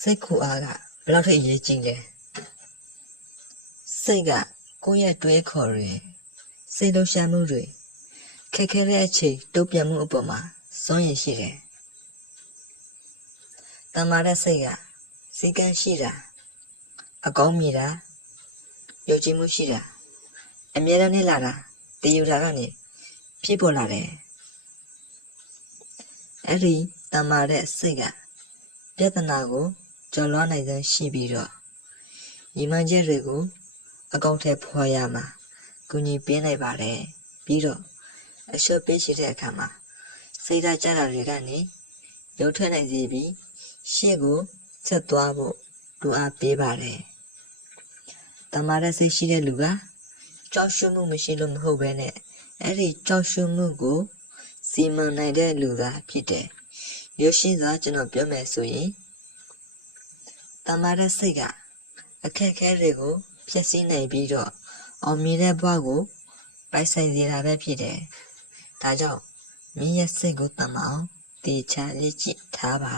စိတ်ခုအားကဘယ်လောက်ထိအရေးကြီးလဲစိတ်ကကိုယ့်ရဲ့တွေးခေါ်တွေစိတ်လှုပ်ရှားမှုတွေခက်ခဲတဲ့အချိန်တုံ့ပြန်မှုအပေါ်မှာစွန့်ရည်ရှိတယ်တမာတဲ့စိတ်ကစီကံရှိတာအကောင်းမြည်တာယုံကြည်မှုရှိတာအမြဲတမ်းနေလာတာတည်ယူတာကနေဖြစ်ပေါ်လာတယ်အဲ့ဒီတမာတဲ့စိတ်ကပြဿနာကိုကျော်လွှားနိုင်စွမ်းရှိပြီးတော့ညီမချက်တွေကိုအကောင့်ထဲဖော်ရမှာကူညီပေးနိုင်ပါတယ်ပြီးတော့အလျှော့ပေးရှိတဲ့အခါမှာစိတ်ဓာတ်ကျတာတွေကနေရုပ်ထွက်နိုင်စေပြီးရှေ့ကိုဆက်သွားဖို့တူအားပေးပါတယ်တမာတဲ့စိတ်ရှိတဲ့လူကကြောက်ရွံ့မှုမရှိလို့မဟုတ်ဘဲနဲ့အဲ့ဒီကြောက်ရွံ့မှုကိုစီမံနိုင်တဲ့လူသာဖြစ်တယ်ရုပ်ရှင်းစွာကျွန်တော်ပြောမယ်ဆိုရင်တမာတဲ့စိတ်ကအခက်အခဲတွေကိုဖျက်ဆီးနိုင်ပြီးတော့အောင်မြင်တဲ့ဘဝကိုပိုက်ဆိုင်စေတာပဲဖြစ်တယ်။ဒါကြောင့်မိရဲ့စိတ်ကိုတမအောင်တေချာလေ့ကျင့်ထားပါ